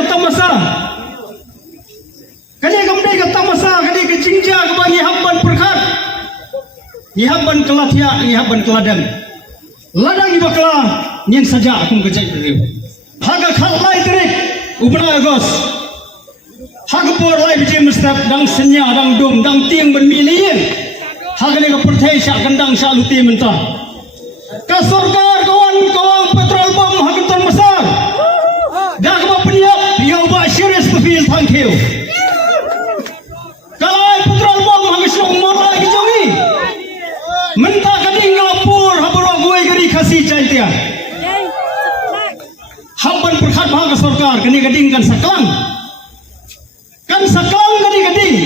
kata masa. Kani gamdai kata masa kani ke jingja ke bagi habban perkat. Ni habban kelatia, ni habban keladang. Ladang iba kela nyen saja aku ngejai beliau. Haga khalai terik ubna agos. Haga por lai bijim mustap dang senya dang dum dang tiang ben milian. Haga ni ke perthai syak kendang syak luti mentah. Ka sarkar kawan petrol bom haga ton besar. Dah ke peniap dia ubah serius pefil tangkil. Kalau petrol bom haga syong moral lagi jongi. Mentah kading ngapur habro gue geri kasih caitia. Habban perkat bahag sarkar kani kading kan saklang. Kan saklang kani kading.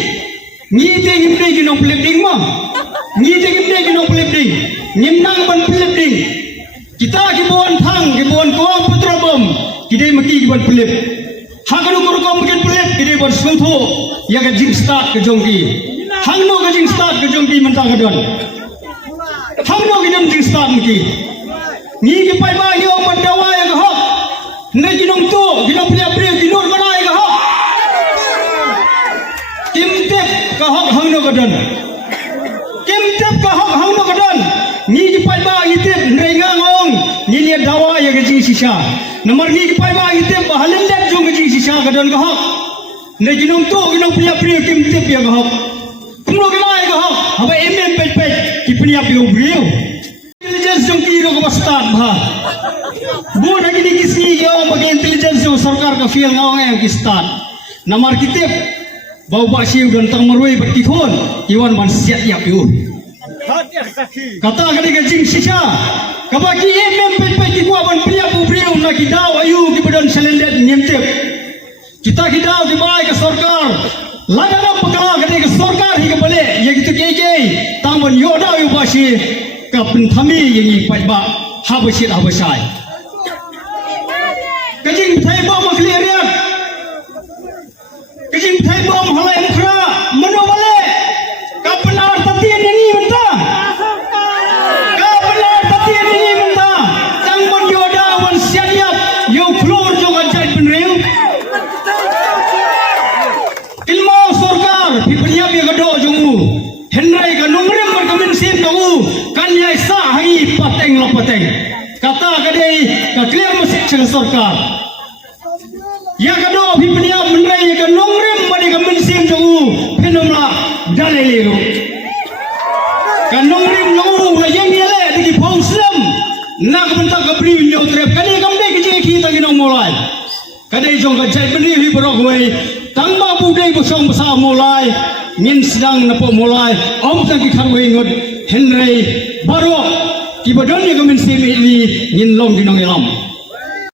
Ngite ngimde ginong pelibding mah. Ngite ngimde ginong pelibding. Nimnang ban pelibding. Kita kibuan thang kibuan kawang petrol bom. Kidai maki kibuan pelib. Haganu kurkom mungkin pelib kidai ban sungtho. Ya ka jing start ke jongki. Hangno ka jing start ke jongki mentah kadon. Hangno ginam jing start maki. Ni ki pai ba yo pandawa ya ka hok. Nei ginong tu ginong pelib ginor mana ya ka hok. Kimtep ka hok hangno kadon. Kimtep ka hok hangno kadon. Ni ki pai ba itep nei ngangong. Ni liat dawa ya ka jing sisa. Nomor ni ki pai ba itep bahalendat jong ka jing sisa kadon ka hok. Nei ginong tu ginong pelib kimtep ya ka hok. Kumlo ke mai ka hok. Haba pej ki peniap yo brio. Intelligence jong ki ro ka start bha. Bu lagi ni kisi yo bagi intelligence yo sarkar ka feel ngawang yang ki start. Nomor kitip bau ba siu dan tang marui bat kithon iwan ban siat yap yo. Kata kali ke jing sisa. Kabaki pej ki gua ban peniap brio na ki daw ayu ki badan selendet nyemtep. Kita daw di bai ke sarkar. Lagana pakala kali ke sarkar hi ke bale ye gitu ke tangban yo daw yo basi ka penthami yengi pai ba habasit habasai. Kajing thai bom clear ya. Kajing thai bom halai mukra mano bale ka penar tatien yengi mentah. Ka penar tatien yengi mentah. Tangban yo daw wan siap yo floor jong ajai penreu. Ilmu sarkar pipeniap ye gado jongu. Henry ka nungrem ber kamen sim tahu kan yai sa hai pateng lo pateng. Kata kadai ka clear musik ceng sarkar. Ya gado pipeniap menrai ye ka nungrem bari kamen sim tahu penomla dalelero. Ka nungrem tahu yang yele di pauslam nak bentak ka bri nyo trep kadai kamde ke je kita ginong mulai. Kadai jong ka jai beni hi borok wei tangba budai bosong basa mulai. Nin sedang napo mulai om tak dikarwai ngod Henry baro ki badan ye gamen simi ni nin long dinong elam.